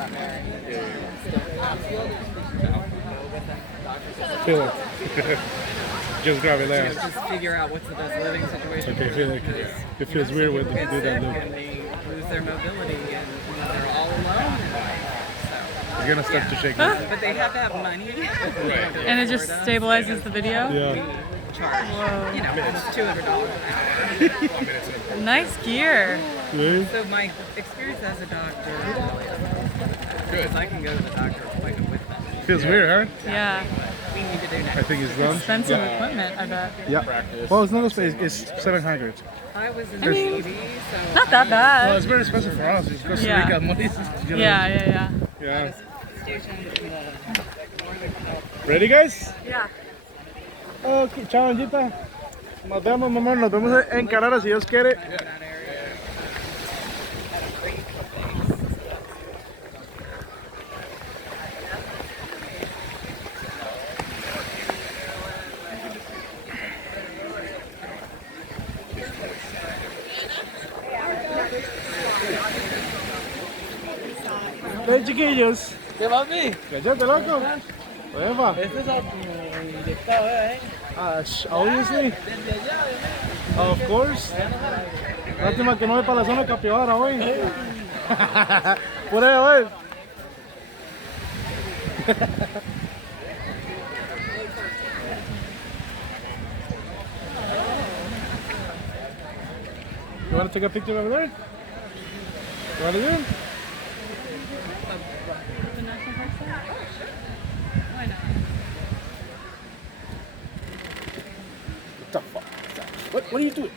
got married. Feel it. Just grab it there. Just figure out what's the best living situation. Okay, I feel like it feels weird when they do that look. And they lose their mobility and they're all alone. It's gonna start to shake. But they have to have money. And it just stabilizes the video? Yeah. Charge, you know, almost $200 an hour. Nice gear. Really? So my experience as a doctor, because I can go to the doctor appointment with them. Feels weird, huh? Yeah. We need to do next. I think it's done. Expensive equipment, I bet. Yeah. Well, it's not expensive. It's 700. I was in the Navy, so Not that Well, bad. it's very expensive for us. It's Costa Yeah. Rica money. Yeah. Yeah. Ready, guys? Yeah. Ok, chao, Anjita. Nos vemos, mamá. Nos vemos en Carrara si Dios quiere. Hey, chiquillos. ¿Qué papi? Cállate, loco. Epa. Este es a tu inyectado, Obviously. Of course. Lástima que no voy para la zona de Capibara hoy. Por ahí, güey. You want to take a picture over there? You want to do it? Why not? What the fuck? What are you doing?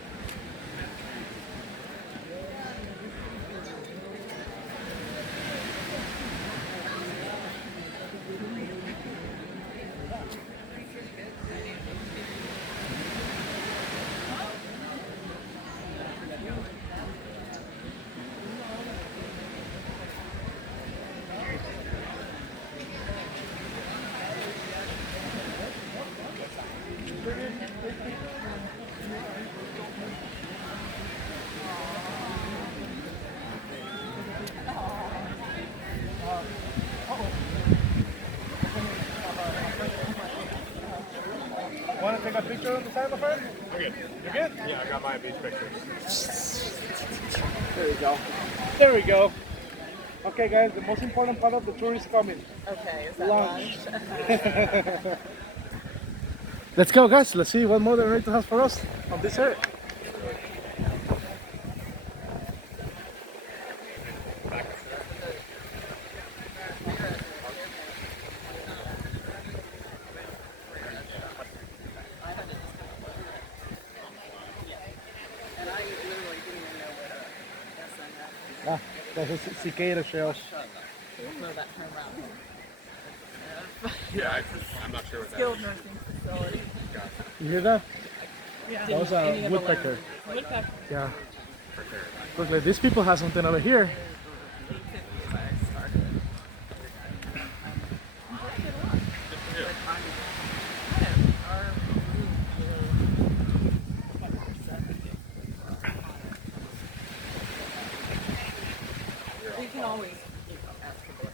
Want to take a picture on the side, my friend? We're good. You good? Yeah, I got my beach pictures. There we go. There we go. Okay, guys, the most important part of the tour is coming. Okay, is that Lunch. lunch? Let's go, guys. Let's see what more the narrator has for us on this area. And I literally didn't even know what a SNF Ah, that's a cicada shell. is. Know that term around here. Yeah, I'm not sure what that Skilled nursing facility. You hear that? Yeah. That was Any a of the woodpecker. Woodpecker. Yeah. Look, like these people have something over here. We can always ask for it.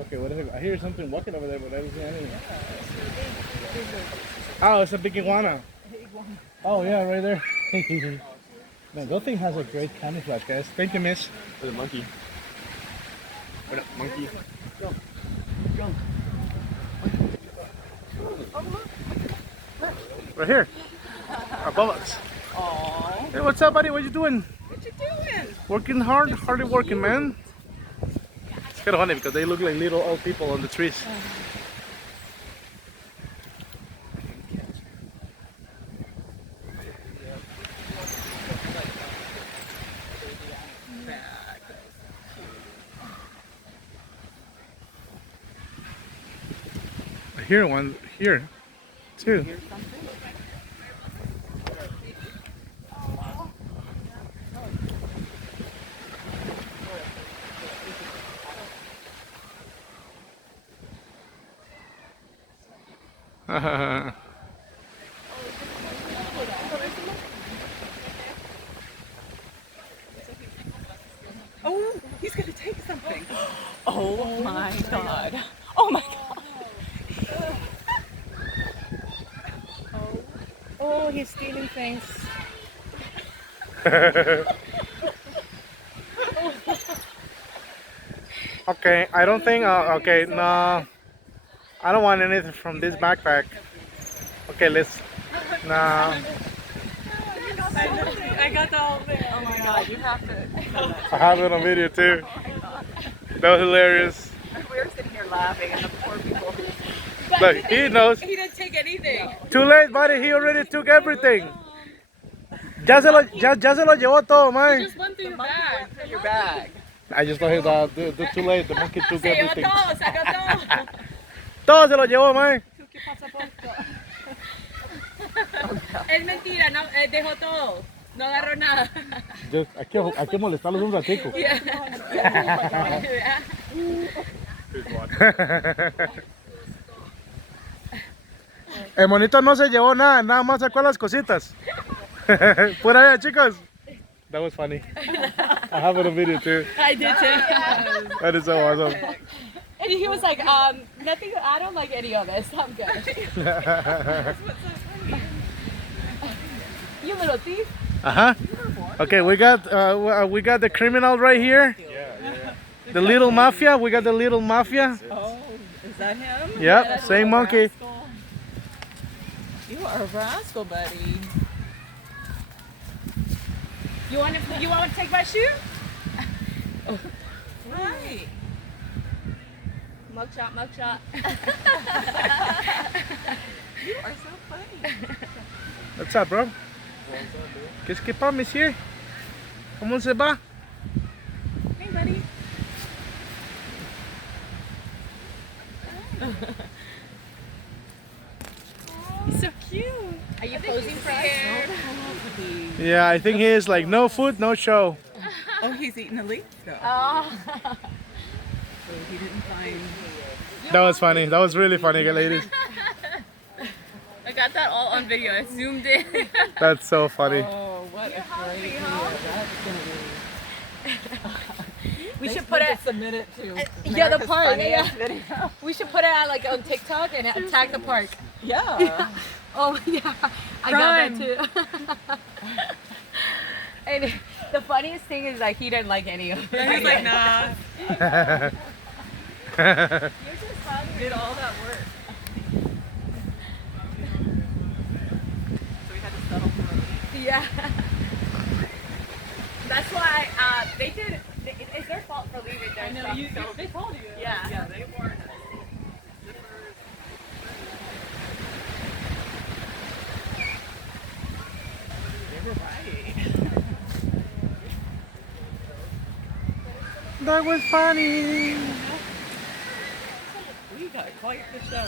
Okay, what is it? I hear something walking over there, but I don't see anything. Oh, it's a big iguana. Oh, yeah, right there. Man, that thing has a great camouflage, guys. Thank you, miss. For the monkey. What up, monkey? Right here. Above us. Aww. Hey, what's up, buddy? What you doing? What you doing? Working hard? Hardly working, man. It's kind of funny because they look like little old people on the trees. I hear one here, too. Here's something. Oh, He's gonna take something. Oh my god. Oh my god. Oh, he's stealing things. Okay, I don't think. Okay, no, I don't want anything from this backpack. Okay, let's. No, I got the whole thing. Oh my god, you have to. I have it on video too. That was hilarious. We're sitting here laughing, and the poor people. Look, he knows. He didn't take anything. Too late, buddy. He already took everything. Ya se lo llevó todo, man. Just went through your bag. Your bag. I just told him that too late. The monkey took Se llevó everything. todo, sacó todo. Todo se lo llevó, man. Es mentira, no, dejó todo. No agarró nada. Hay que molestarlos un ratico. Yeah. El monito no se llevó nada, nada más sacó las cositas. Pura vida, chicos. That was funny. I have it on video too. I did too. That is so awesome. And he was like, nothing, I don't like any of this. I'm good. You little thief. Uh-huh. Okay, we got the criminal right here. The little mafia. We got the little mafia. Oh, is that him? Yep, same monkey. You are a rascal, buddy. You want to take my shoe? Right. Mugshot, mugshot. You are so funny. What's up, bro? Qu'est-ce qui passe, monsieur? Comment ça va? Hey, buddy. He's so cute. Are you posing for us? Yeah, I think he is like no food, no show. Oh, he's eating a leaf though. Oh. So he didn't find. That was funny. That was really funny, ladies. I got that all on video. I zoomed in. That's so funny. Oh, what a great video. That's gonna be. We should put it. Submit it to. Yeah, the park. Funniest Yeah. video. We should put it on like on TikTok and tag the park. Yeah. Oh yeah, I got that too. And the funniest thing is like he didn't like any of it. He's like, nah. Did all that work. So we had to settle for a leave. Yeah. That's why they did. It's their fault for leaving their stuff. So, They told you. yeah. Yeah, they warned us. They were right. That was funny. We got quite the show.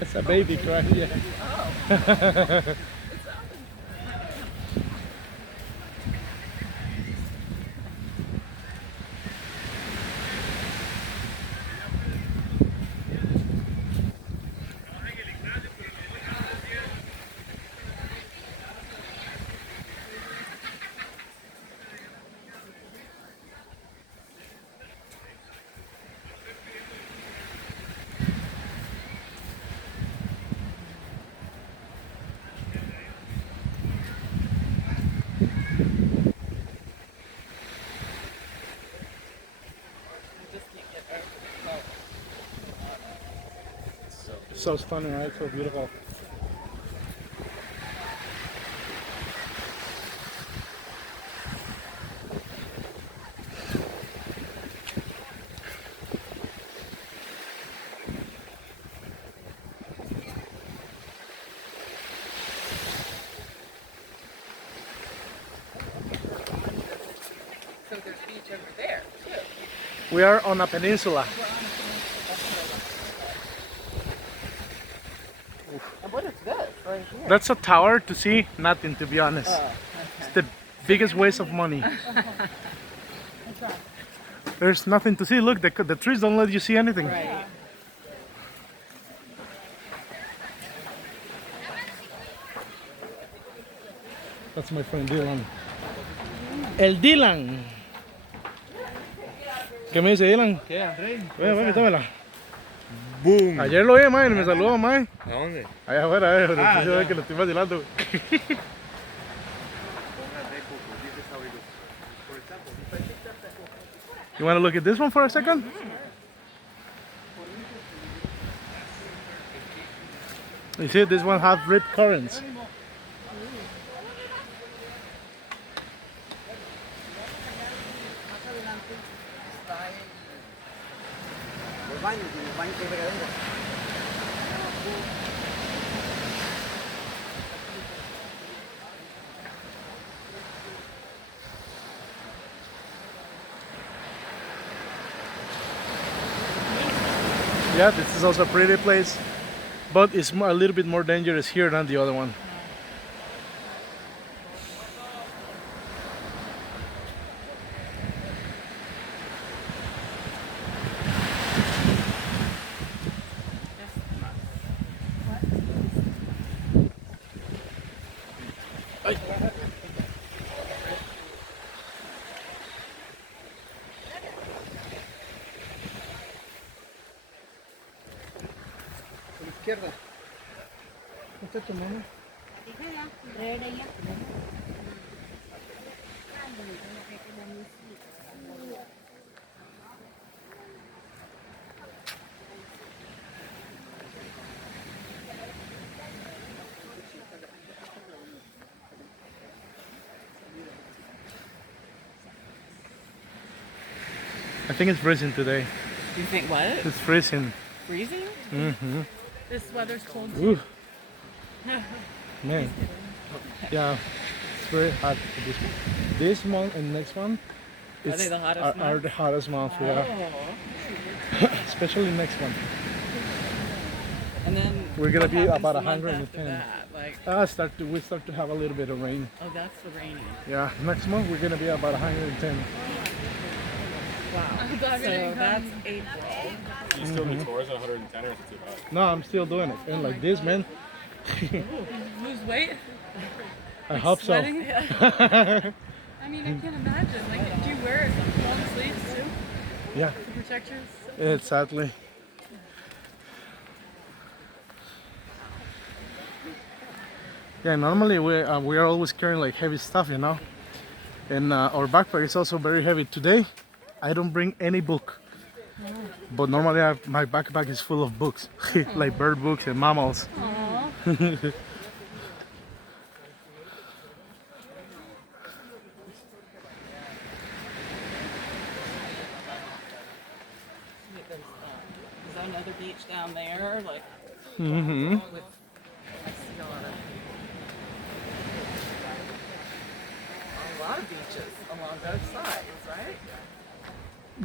It's a baby crying, yeah. So stunning, right? So beautiful. So there's beach over there too. We are on a peninsula. And what is this right here? That's a tower to see nothing, to be honest. It's the biggest waste of money. There's nothing to see. Look, the trees don't let you see anything. Right. That's my friend Dylan. El Dylan. ¿Qué me dice Dylan? ¿Qué, André? Ven, tómela. ¡Boom! Ayer lo vi, man, y me saludó, man. ¿A dónde? Allá afuera, pero Ah, yo ya. ve que lo estoy vacilando. You want to look at this one for a second? You see, this one has rip currents. Yeah, this is also a pretty place, but it's a little bit more dangerous here than the other one. Izquierda. ¿Esta es tu mamá? I think it's freezing today. You think what? It's freezing. Freezing? Mm-hmm. This weather's cold too. Ooh. Man. Yeah, it's very hot for this month. This month and next one Are they the hottest are the hottest month, yeah. Oh. Especially next one. And then We're gonna what be happens about the month 110. after that? Like, We start to have a little bit of rain. oh, that's the rainy. Yeah, next month we're gonna be about 110. Wow. So that's April. You still do tours at 110 or is it too hot? No, I'm still doing it. And like this, man. Lose weight? I hope so. Sweating? I mean, I can't imagine. Like, do you wear long sleeves too Yeah, to protect yourself? exactly. Yeah, normally we are always carrying like heavy stuff, you know. And our backpack is also very heavy. Today, I don't bring any book. But normally my backpack is full of books, like bird books and mammals. Is that another beach down there? Like, Mm-hmm. with, I see a lot of beaches along both sides, right?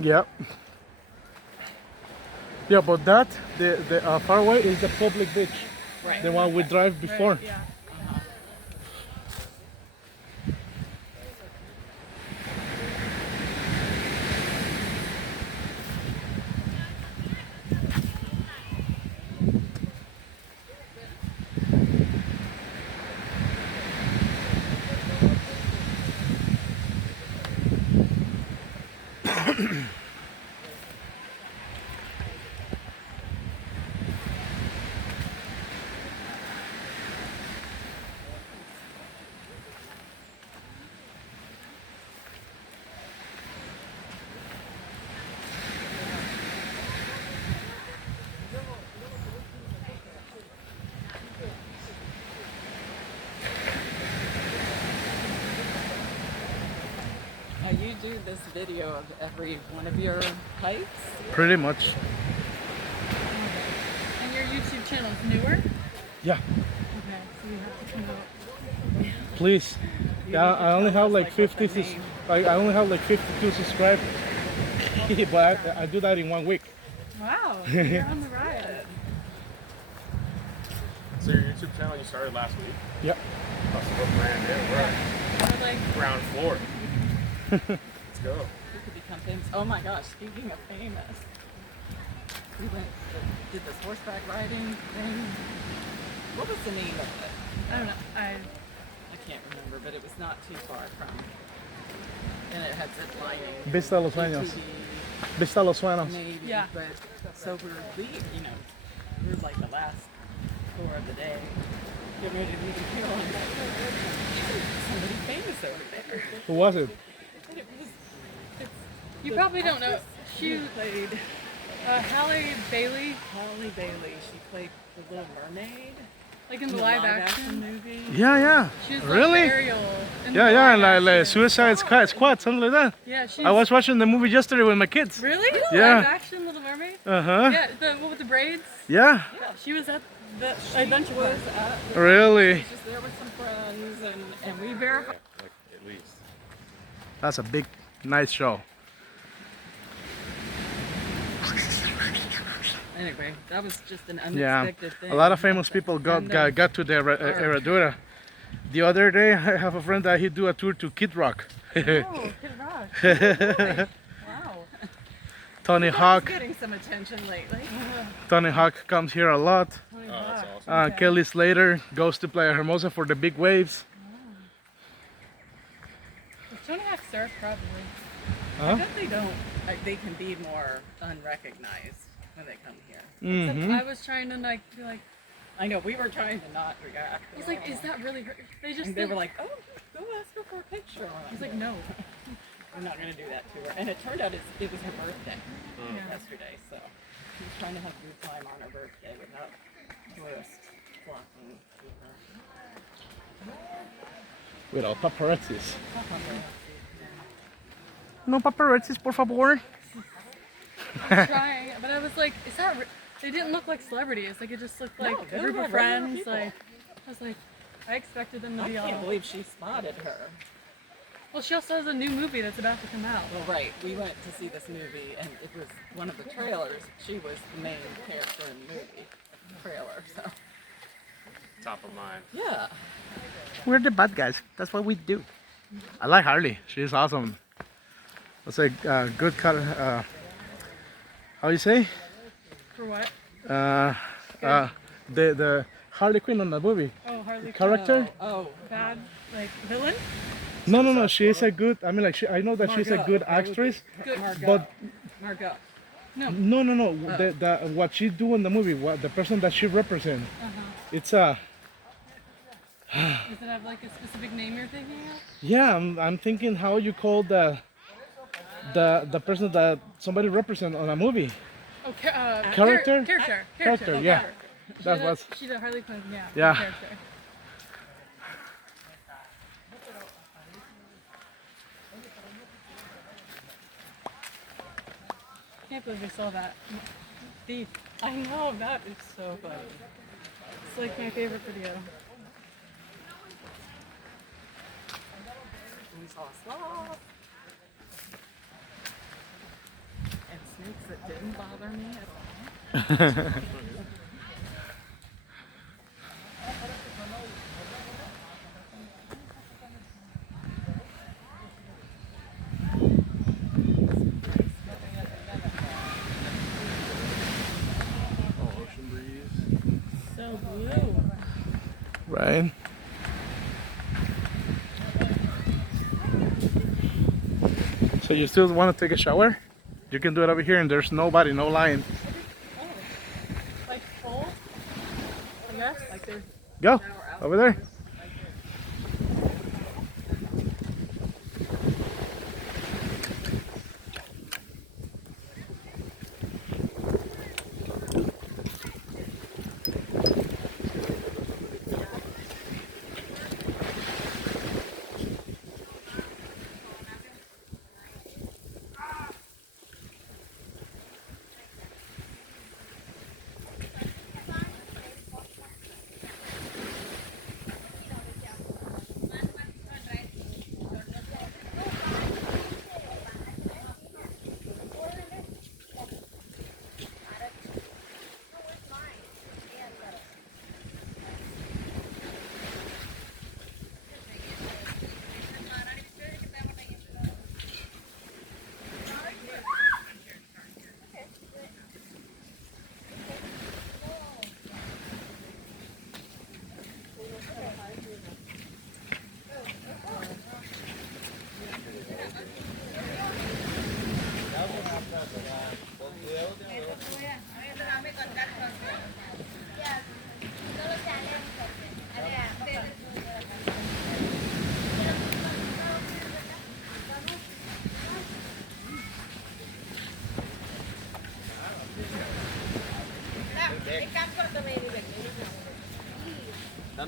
Yep. Yeah, but the far away is the public beach, Right. the one we drive before. Yeah. You do this video of every one of your hikes? Pretty much. And your YouTube channel is newer? Yeah. Okay, so you have to come out. Please. You Yeah, need to I only tell have us, like what 50. the name- I only have like 52 subscribers. but I do that in 1 week. Wow, you're on the ride. So your YouTube channel you started last week? Yep. Must have looked brand new. We're We're like, on ground floor. Let's go. we could become famous. Oh my gosh, speaking of famous, we went, did this horseback riding thing. What was the name of it? I don't know. I can't remember, but it was not too far from. And it had zip lining. Vista Los Sueños. Vista Los Sueños. Maybe, Yeah. but so we're leaving, you know, we're like the last tour of the day. Getting ready to leave the hill and somebody famous over there. Who was it? And it was, You probably don't know. She, played Halle Bailey, Halle Bailey. She played the Little Mermaid like in in the live action. movie. Yeah, yeah. She was like Really? Ariel. In the Yeah, yeah, live and like action. Suicide Squad, something like that. Yeah, she's. I was watching the movie yesterday with my kids. Really? Yeah. Live action Little Mermaid? Uh-huh. Yeah, the one with the braids. Yeah, She was at the adventure Was park. really. just there with some friends, and we verified. Like at least. That's a big, nice show. Anyway, that was just an Yeah, unexpected thing. a lot of famous people got to the Herradura. The other day, I have a friend that he do a tour to Kid Rock. Oh, Kid Rock. Wow. Tony He's Hawk. getting some attention lately. Tony Hawk comes here a lot. Tony Oh, Hawk. that's awesome. Kelly Slater goes to Playa Hermosa for the big waves. Does Tony Hawk surf? Probably. I Huh? bet they don't. They can be more unrecognized when they come here. Mm-hmm. I was trying to like be like, I know we were trying to not react. I was like, is that really her? They just And they think- were like, oh, go ask her for a picture. He's like, no. we're not going to do that to her. And it turned out it was her birthday Yeah. yesterday, so she was trying to have a good time on her birthday without tourists flocking to her. Without paparazzis. No paparazzis, por favor. Trying, but I was like, is that? They didn't look like celebrities. Like it just looked like they a group were of regular friends. people. Like I was like, I expected them to I be can't all. believe she spotted her. Well, she also has a new movie that's about to come out. Well, right. We went to see this movie, and it was one of the trailers. She was the main character in the movie trailer. So Top of mind. yeah, We're the bad guys. That's what we do. I like Harley. She's awesome. That's a good cut. How you say? For what? The Harley Quinn on the movie Oh, Harley Quinn. character. oh, Bad, like villain. No. She is a good. I mean, like I know that she's a Margot. good actress, Good. but Margot. no. The what she do in the movie, what the person that she represents, it's a. Does it have like a specific name you're thinking of? Yeah, I'm thinking how you call the person that somebody represent on a movie. Oh, Character? Character. Yeah. That was. She's a Harley Quinn. Yeah. Yeah. Character. Can't believe we saw that. Thief. I know that is so funny. It's like my favorite video. We saw sloth and snakes that didn't bother me at all. Oh, ocean breeze. So blue. Right. So you still want to take a shower? You can do it over here, and there's nobody, no line. Like full? I guess. Like there's Go over there.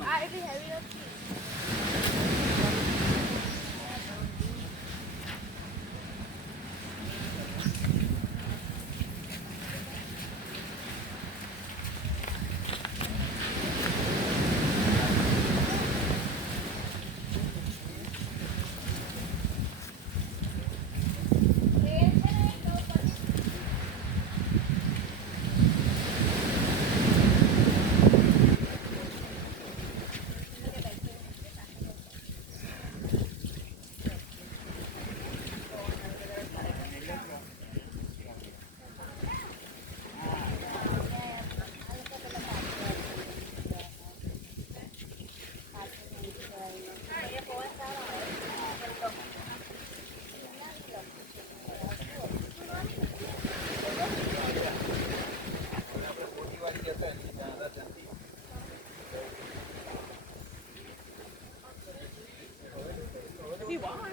I don't. If you want.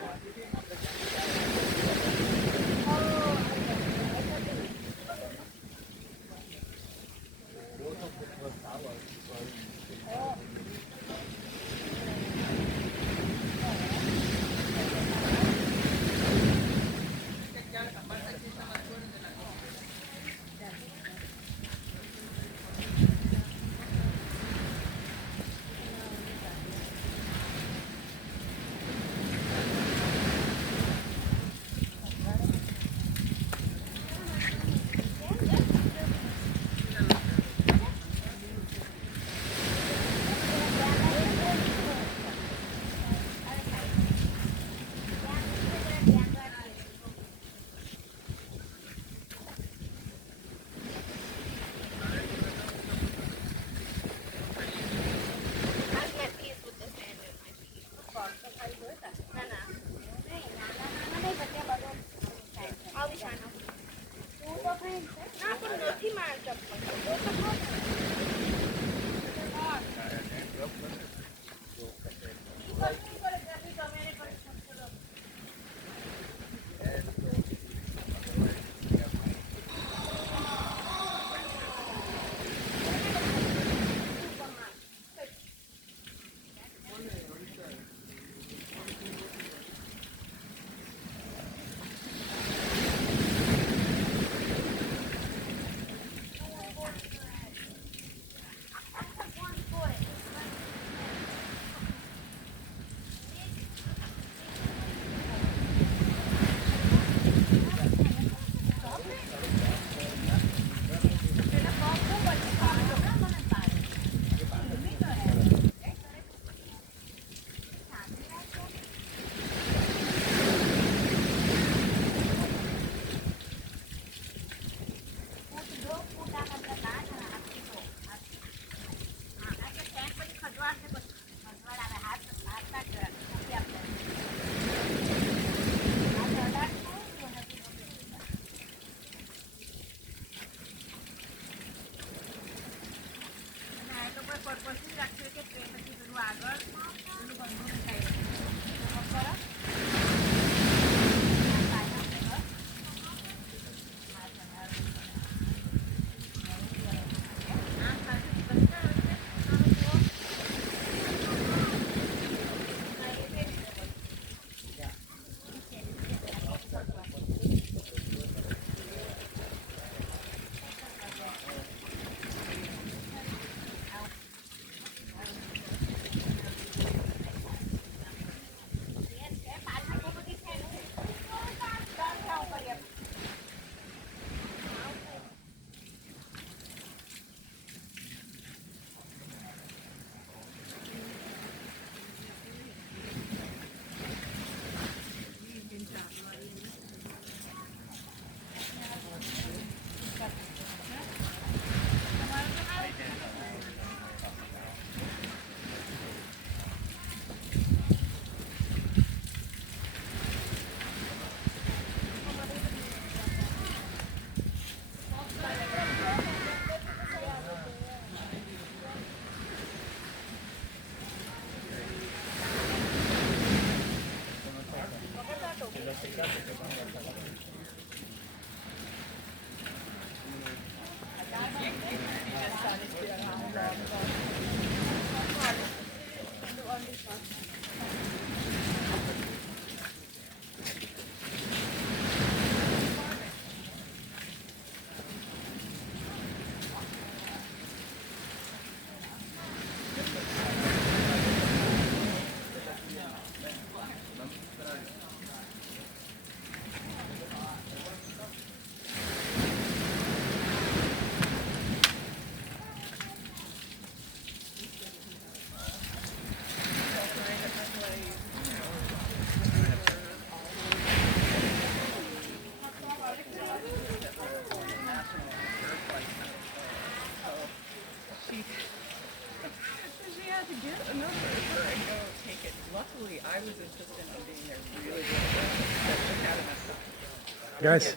Guys,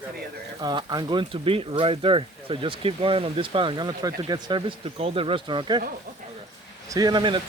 I'm going to be right there. So just keep going on this path. I'm gonna try to get service to call the restaurant, okay? See you in a minute.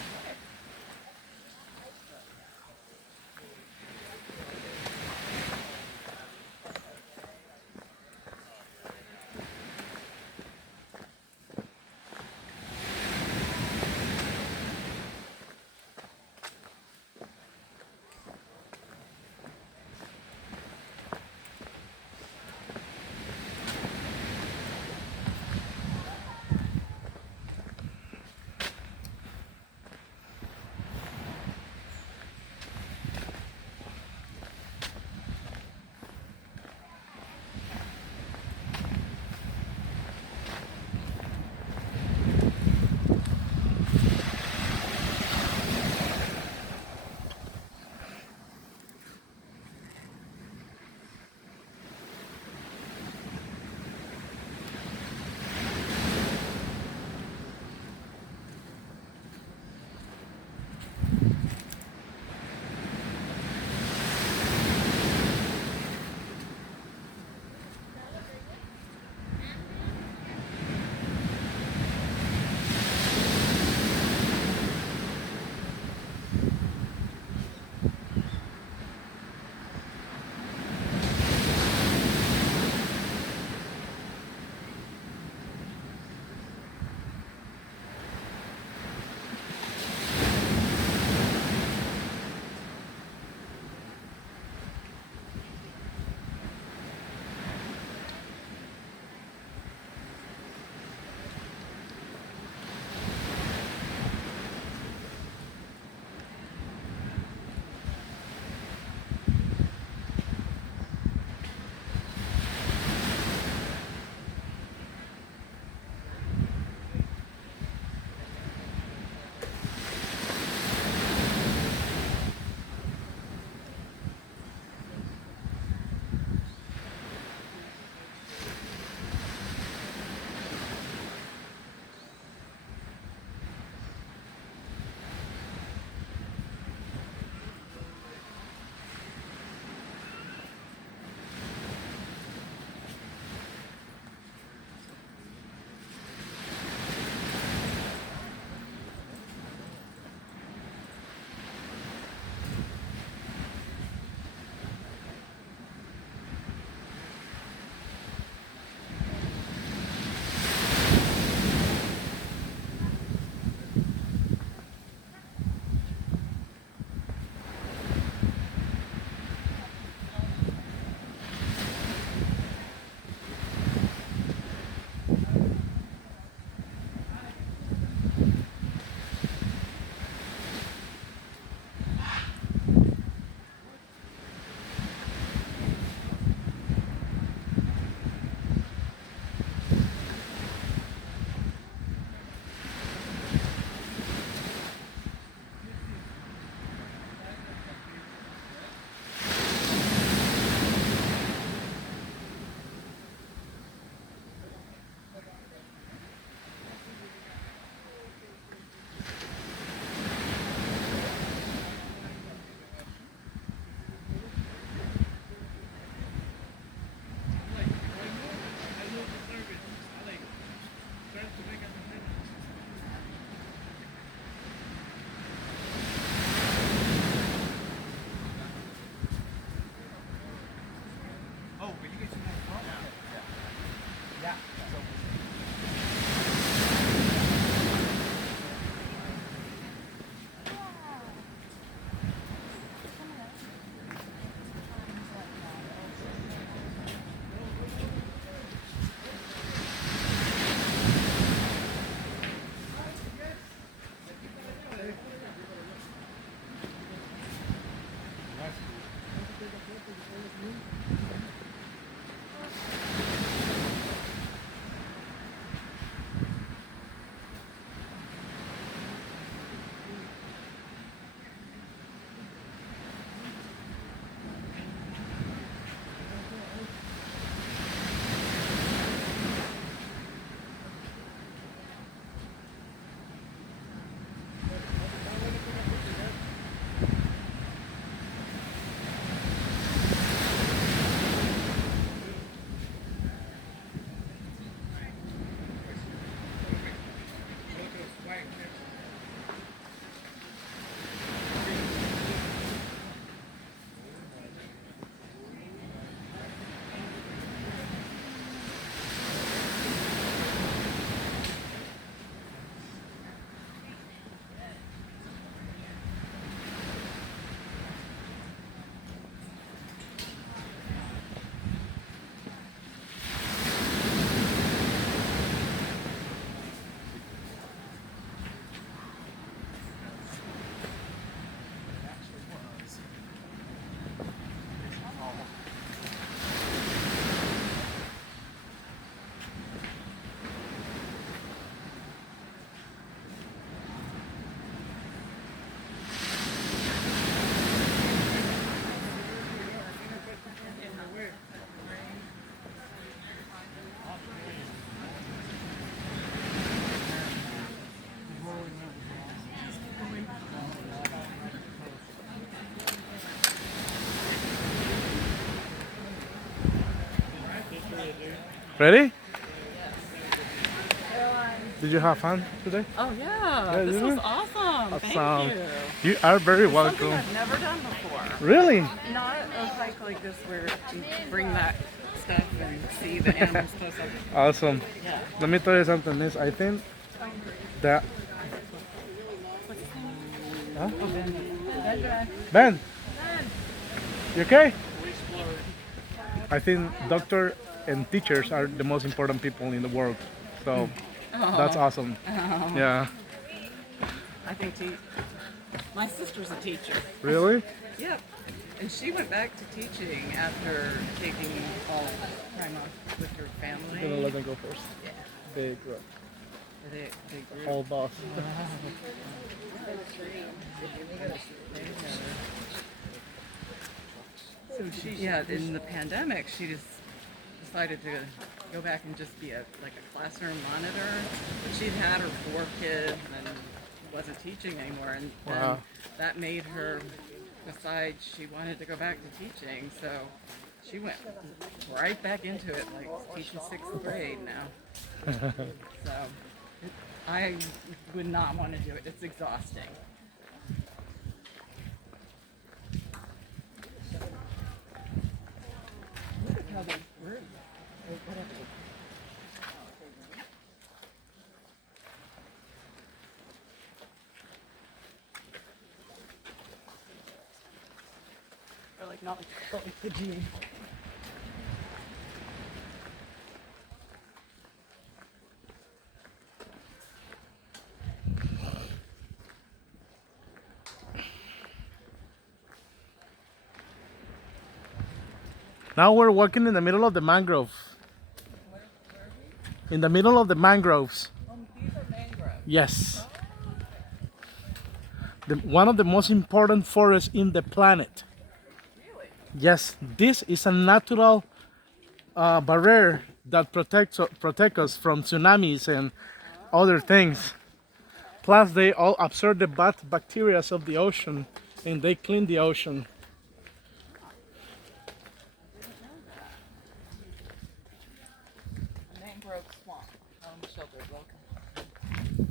Ready? Did you have fun today? Oh yeah, Yeah, this did was you? awesome. Thank Awesome. you. You are very It's something welcome. I've never done before. Really? Not a hike like this where you bring that stuff and see the animals close up. Awesome. Yeah. Let me tell you something, Miss. I think that. Huh? Ben. You okay? I think doctor and teachers are the most important people in the world. So that's awesome. Yeah. I think my sister's a teacher. Really? Yep. And she went back to teaching after taking all time off with her family. I'm gonna let them go first. Yeah. Big rock. They grew. Whole boss. So she, yeah, in the pandemic, she just decided to go back and just be a classroom monitor. But she'd had her 4 kids and wasn't teaching anymore, and then Wow. that made her decide she wanted to go back to teaching. So she went right back into it, like teaching 6th grade now. So I would not want to do it. It's exhausting. Look at how they grew. Oh, whatever. Or like not like the gene. Now we're walking in the middle of the mangrove. In the middle of the mangroves. These are mangroves. Yes. One of the most important forests in the planet. Really? Yes, this is a natural barrier that protects us from tsunamis and other things. Plus, they all absorb the bad bacteria of the ocean and they clean the ocean. Mangrove swamp. Home shelter. Welcome.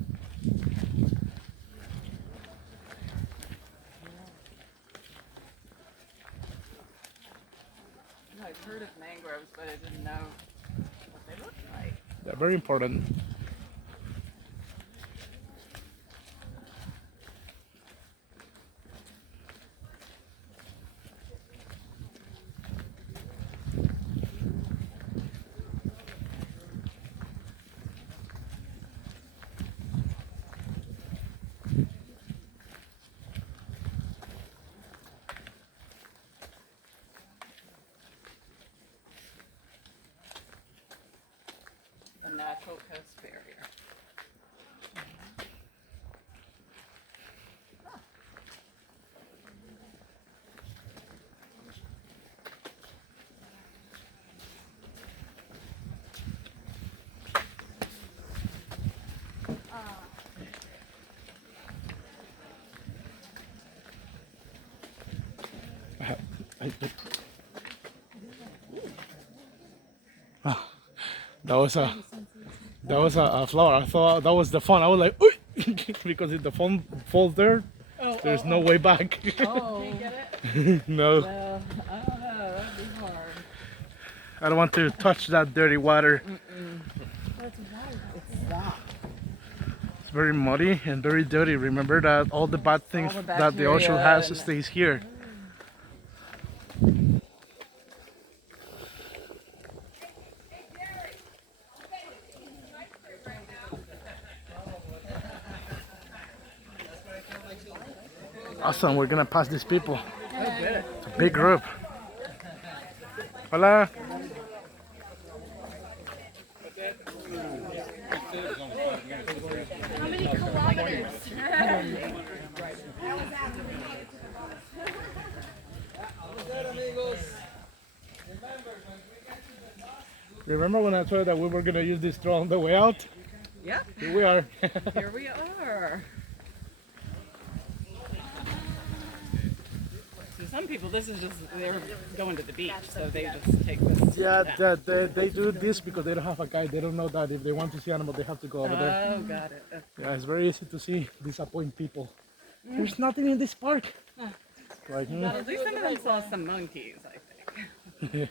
I've heard of mangroves, but I didn't know what they look like. They're very important. A natural coast barrier. That was a flower. I thought that was the phone. I was like, "Ooh," because if the phone falls there, there's no way back. Oh. Can you get it? No, Well, I don't know. That'd be hard. I don't want to touch that dirty water. It's swamp. It's very muddy and very dirty. Remember that all the bad things the that the ocean bacteria has and- stays here. Awesome, we're gonna pass these people. It's a big group. Hola. How many kilometers? Remember when I told you that we were gonna use this straw on the way out? Yep. Here we are. Here we are. some people, this is just, they're going to the beach, so they just take this. Yeah, down. they do this because they don't have a guide. They don't know that if they want to see animals, they have to go over there. Oh, got it. Okay. Yeah, it's very easy to see disappoint people. There's nothing in this park. Like, Well, at least some of them saw some monkeys, I think.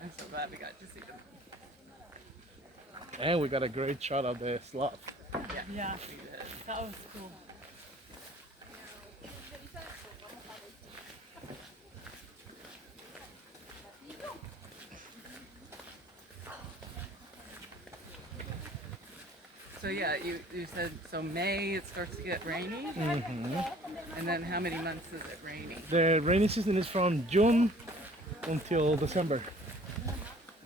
I'm so glad we got to see them. and we got a great shot of the sloth. Yeah, We did. that was cool. So yeah, you said, so May it starts to get rainy? And then how many months is it rainy? The rainy season is from June until December.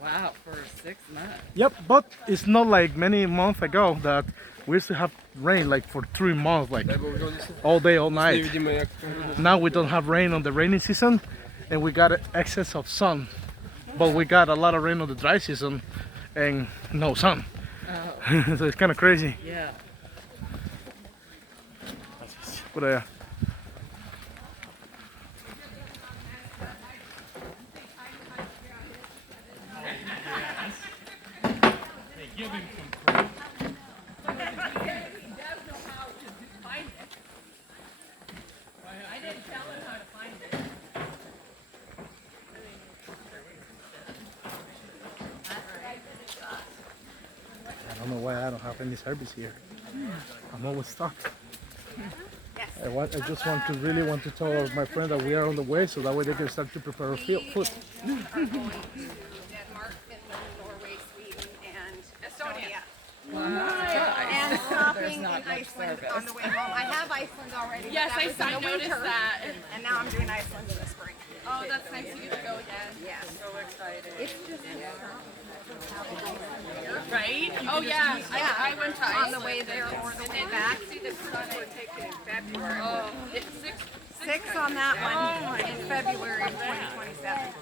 Wow, for 6 months. Yep, but it's not like many months ago that we used to have rain like for 3 months, like all day, all night. Now we don't have rain on the rainy season, and we got excess of sun. But we got a lot of rain on the dry season, and no sun. Oh, So it's kind of crazy. yeah. But I don't know why I don't have any service here. I'm always stuck. I just really want to tell my friend that we are on the way, so that way they can start to prepare food. Are going to Denmark, Finland, Norway, Sweden, and Estonia. And stopping in Iceland on the way home. I have Iceland already. but Yes, that was in I the noticed winter, that. And now I'm doing Iceland in the spring. Oh, that's nice you get to go again. Yes. So excited. It's just Right? Oh yeah, I went to on Iceland. the way there or the way back. Oh, it's six. 6 on that one in February of 2027.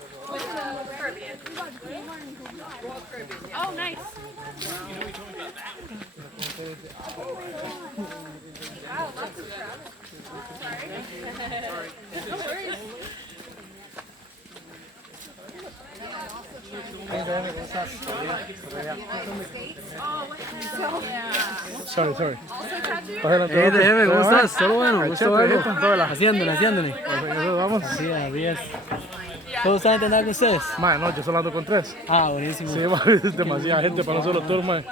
Oh, nice. Sorry. ¿Cómo estás? ¿Todo bueno? ¿Gusto verlo? Haciéndole. Haciéndole. Vamos. Sí, a 10. ¿Todos saben andar con ustedes? Man, no, yo solo ando con 3. Ah, buenísimo. Sí, es demasiada gente para un solo tour, man.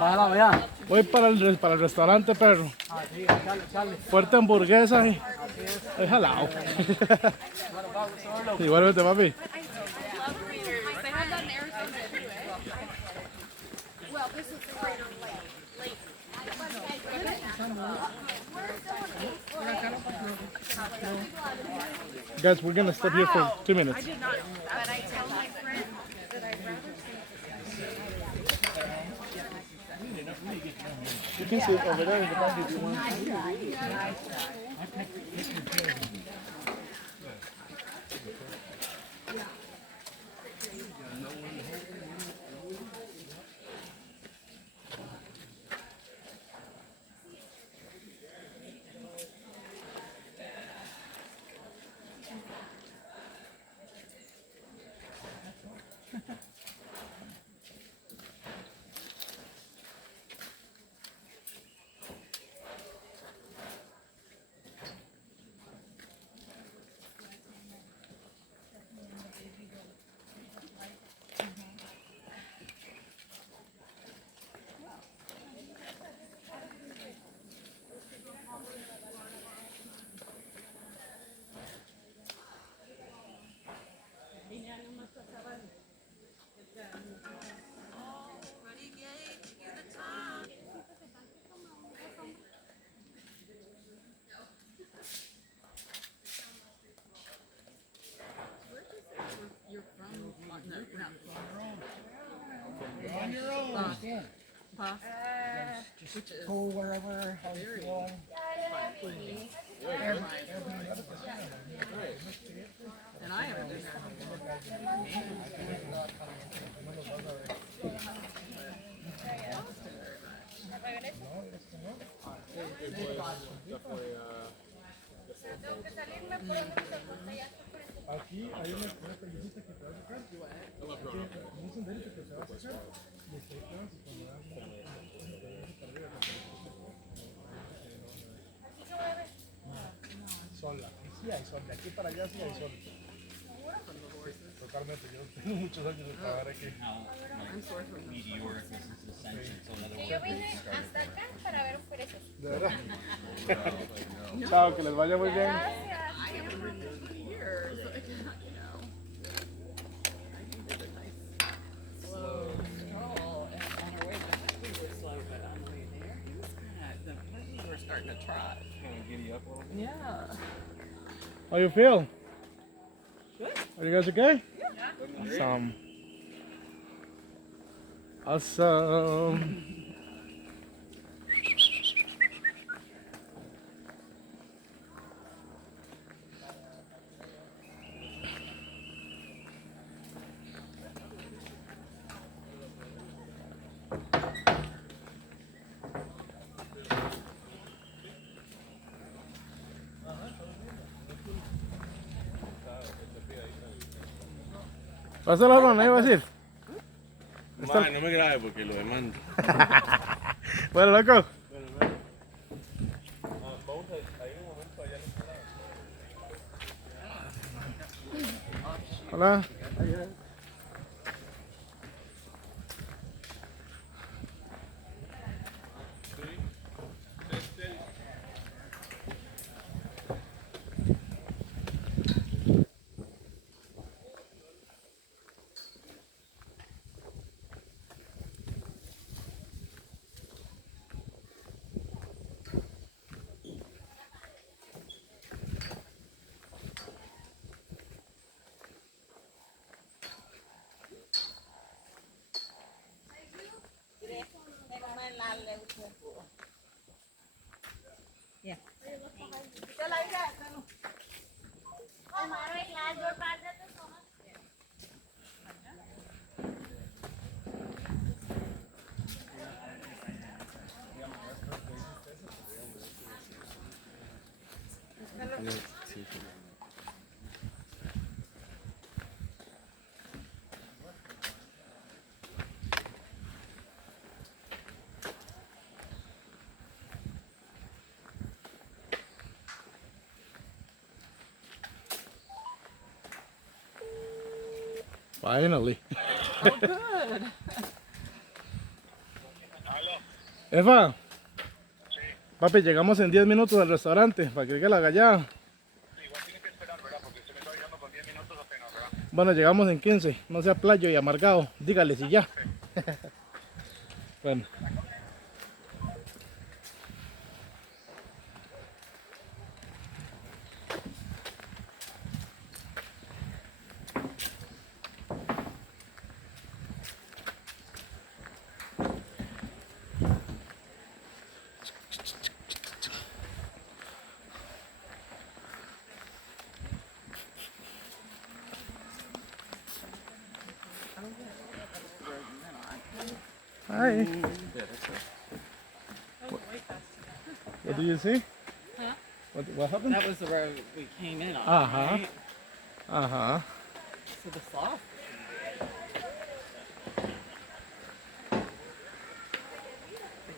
Bájala, vea. Voy para el restaurante, perro. Fuerte hamburguesa y es jalado. Igualmente, papi. They have that in Arizona too, eh? Well, this is the greater lake. Guys, we're gonna stop here for 2 minutes. But I tell my friend that I'd rather You can sit over there in the back if you want. Go wherever. And I haven't been there. Aquí hay una callecita que te va a sacar. Un senderito que te va a sacar. Y está ahí atrás, y cuando vas para arriba, sol. Sí hay sol. De aquí para allá sí hay sol. Totalmente. Yo tengo muchos años de trabajar aquí. Y yo vine hasta acá para ver precios. De verdad. Chao, que les vaya muy bien. Years, like, you know. I needed a nice slow stroll, and on our way back we were slow, but on the way there he was we were starting to trot. Kind of giddy up a little bit. Yeah. How you feel? Good. Are you guys okay? Yeah. Awesome. Awesome. Pásalo, Ron, ahí va a decir. Man, no me grabe porque lo demando. Bueno, loco. Hola. Finally. Oh, good. Efa. Papi, llegamos en 10 minutos al restaurante para que llegue la gallada. Igual tienes que esperar, ¿verdad? Porque usted me está avisando con 10 minutos apenas, ¿verdad? Bueno, llegamos en 15. No sea playo y amargado. Dígale si ya. Bueno. Hi. What do you see? Huh? What happened? That was the road we came in on. Uh-huh. Right? Uh-huh. So the sloth. But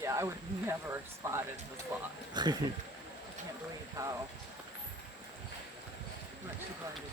yeah, I would never have spotted the sloth. I can't believe how much she blended in.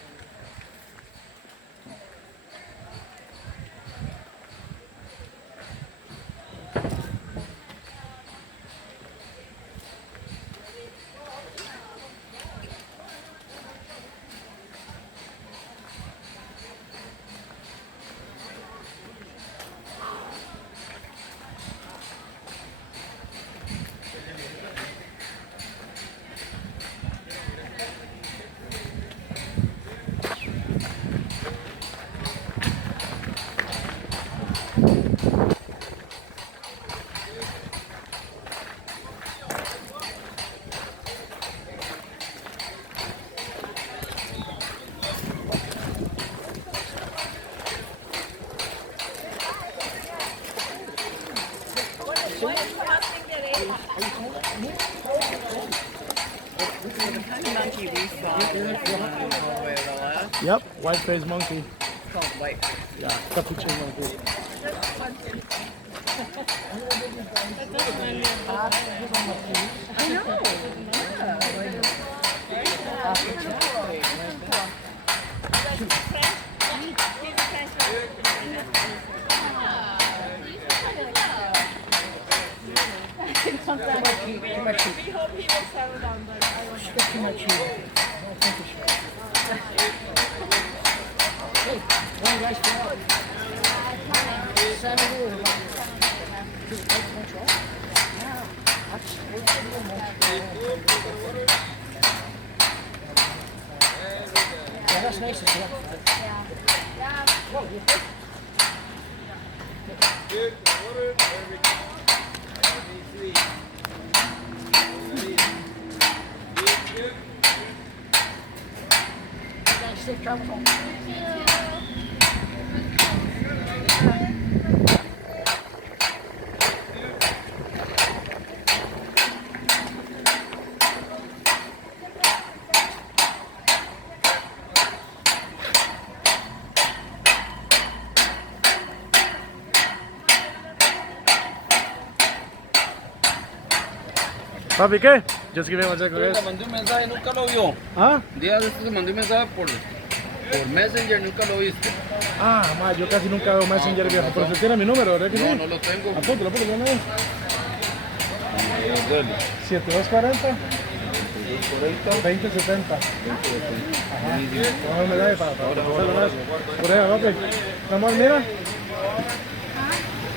monkey we saw was the one all the way to the left. Yep, white-faced monkey. It's called white. Yeah, capuchin monkey. That's nice to see. Safe travel home. Papi, ¿qué? Just give me one second, Le guys. mandé un mensaje, nunca lo vio. ¿Ah? Días después le mandé un mensaje por Messenger, nunca lo viste. Ah, ma, yo casi nunca veo Messenger, viejo. Pero usted tiene mi número, ¿verdad que sí? No, no lo tengo. Apúntalo, apúntalo, ¿no? 7240 2070. Ajá. Vamos a medalla para celular. Por ahí, papi. Amor, mira.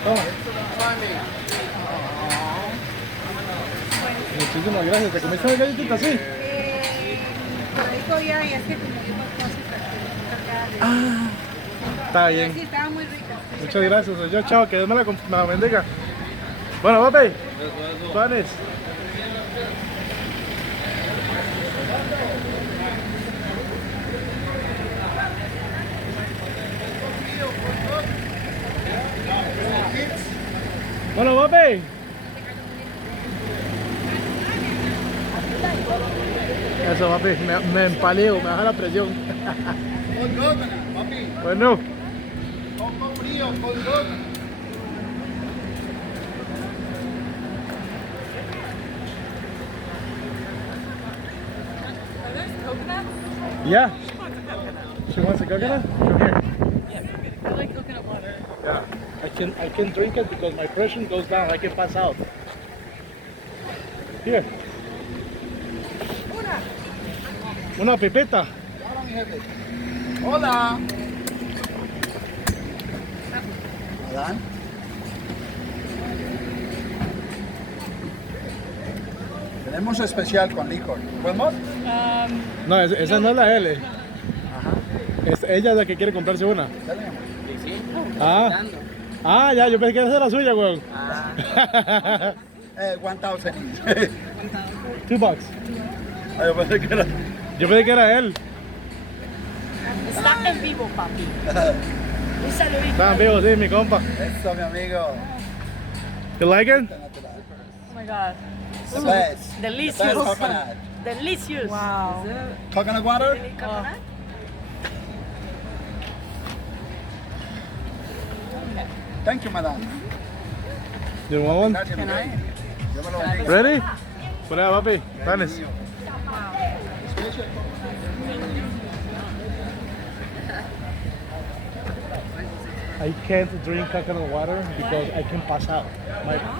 Toma. Muchísimas gracias. ¿Te comiste una galletita así? Rico ya, y es que como yo no puedo Ah, está bien. Sí, estaba muy rica. Muchas gracias. Yo, chao, que Dios me la bendiga. Bueno, papi. Juanes. Bueno, papi. Eso, papi, me empaleo, me baja la presión. Bueno. Yeah. She wants a coconut? Come here. I like coconut water. Yeah. I can drink it because my pressure goes down. I can pass out. Here. Una pipeta. Hola. Adán. Tenemos especial con licor. ¿Podemos? No, esa no es la L. Ella es la que quiere comprarse una. Ah. Ah, ya, yo pensé que esa era la suya, weón. 1000. $2. Yo pensé que era. Yo pensé que era él. Está en vivo, papi. Un saludito. Está en vivo, sí, mi compa. Eso, mi amigo. You like it? Oh my god. The best. Delicious. The best coconut. Delicious. Wow. Coconut water? Coconut? Thank you, madam. You want one? Gracias, mi rey. Dios me lo bendiga. Ready? Por ahí, papi. Tanes. I can't drink coconut water because I can pass out.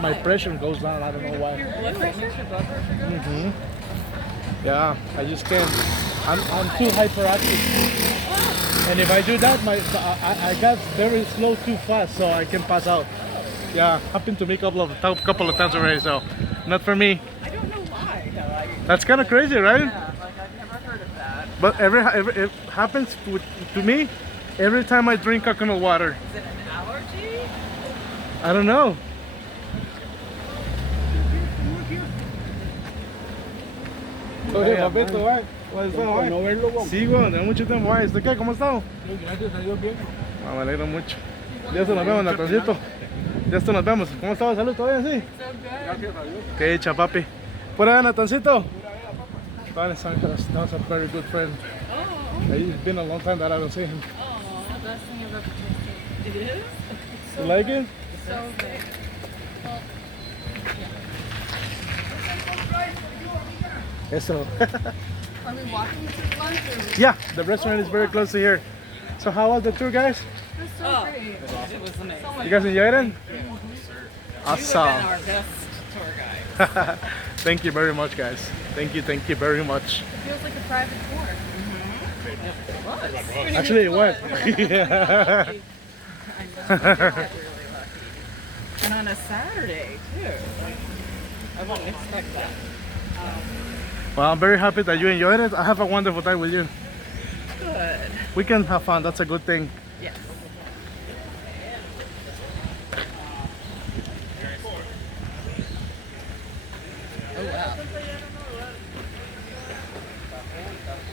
My pressure goes down. I don't know why. Mm-hmm. Yeah, I just can't. I'm too hyperactive. And if I do that, I got very slow too fast, so I can pass out. Yeah, happened to me a couple of times already, so not for me. I don't know why. That's kind of crazy, right? Yeah, like I've never heard of that. But it happens to me every time I drink coconut water. Is it an allergy? I don't know. Oye, papito, güey. No verlo, güey. Sí, güey, de mucho tiempo, güey. ¿Usted qué? ¿Cómo ha estado? Gracias a Dios, bien. Ah, me alegro mucho. Ya esto nos vemos, Natancito. Ya esto nos vemos. ¿Cómo estaba de salud? ¿Todo bien, sí? Gracias a Dios. Qué dicha, papi. Por ahí, Natancito. That's a very good friend. Oh, It's been a long time that I don't see him. oh, the best thing I've ever tasted. It is? You like it? So good. Eso. Are we walking to lunch or? Yeah, the restaurant is very close to here. So how was the tour, guys? Oh, it was amazing. You guys enjoyed it? You have Awesome. been our best tour guide. Thank you very much, guys. Thank you very much. It feels like a private tour. It was. Actually, it went. Yeah. I know, we got really lucky. And on a Saturday, too. I wouldn't expect that. Well, I'm very happy that you enjoyed it. I have a wonderful time with you. Good. We can have fun. That's a good thing. Yes. Oh, wow.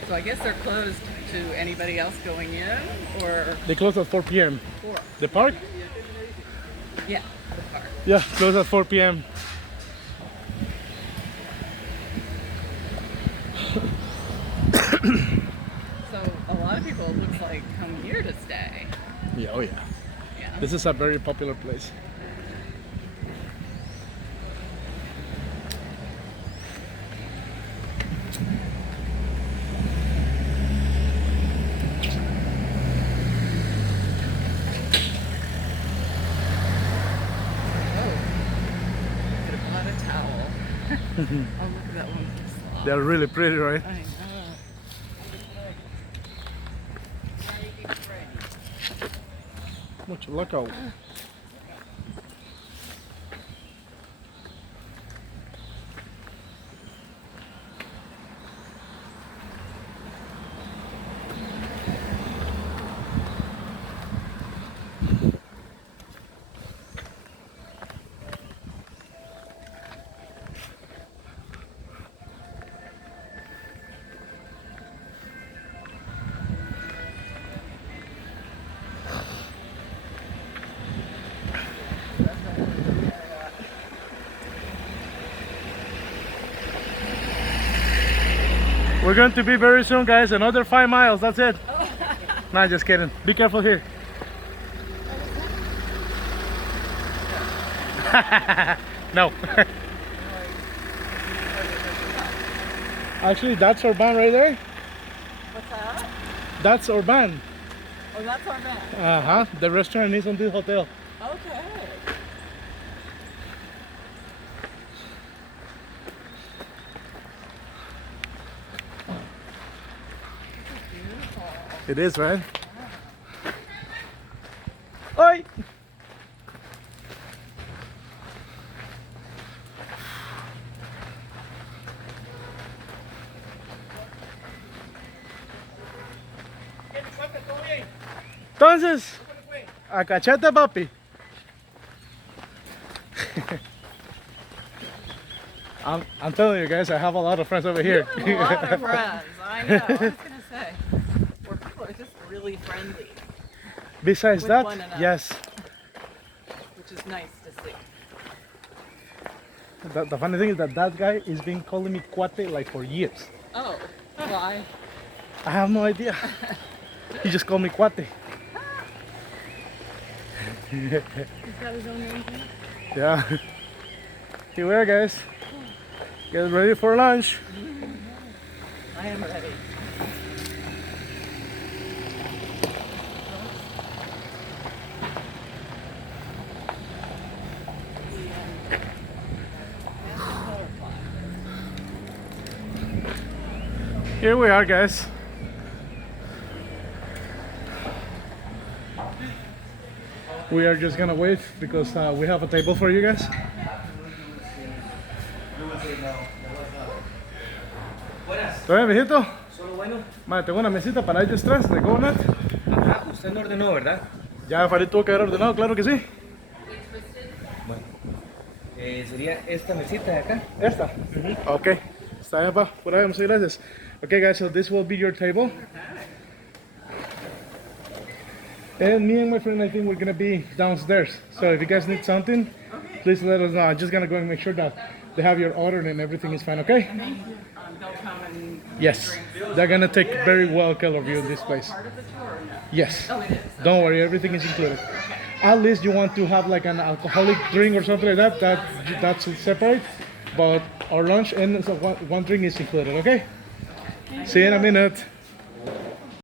So I guess they're closed to anybody else going in, or? They close at 4 p.m. 4. The park? Yeah, the park. Yeah, close at 4 p.m. So a lot of people, it looks like, come here to stay. Yeah, oh yeah. Yeah. This is a very popular place. Could have bought a towel. Oh, look at that one. They're really pretty, right? I know. Mucho loco. We're going to be very soon, guys. Another 5 miles. That's it. Nah, just kidding. Be careful here. No. Actually, that's our van right there. What's that? That's our van. Oh, that's our van. Uh-huh. The restaurant is on this hotel. Okay. It is, right? Oi! Entonces, a cachete, papi. I'm telling you guys, I have a lot of friends over here. A lot of friends. I know. I was gonna say, where people are just really friendly, Besides with that, one another. yes. which is nice to see. The funny thing is that that guy is been calling me cuate like for years. Oh, why? I have no idea. He just called me cuate. He's got his own name too. Yeah. Here we are, guys. Get ready for lunch. I am ready. Here we are, guys. We are just gonna wait because we have a table for you guys. ¿Todo bien, viejito? Solo bueno. Madre, tengo una mesita para ellos tres de Gonat. Ajá, usted no ordenó, ¿verdad? Ya Farid tuvo que haber ordenado, claro que sí. Bueno. Sería esta mesita de acá. Esta. Okay. Está bien, pa. Por ahí, muchas gracias. Okay, guys, so this will be your table. And me and my friend, I think we're gonna be downstairs. So if you guys need something, please let us know. I'm just gonna go and make sure that they have your order and everything is fine, okay? they'll come and Yes, they're gonna take very well care of you in this place. part of the tour or no? Yes. Oh, it is. Don't worry, everything is included. At least you want to have like an alcoholic drink or something like that. That's separate. But our lunch and so one drink is included. Okay. See you in a minute.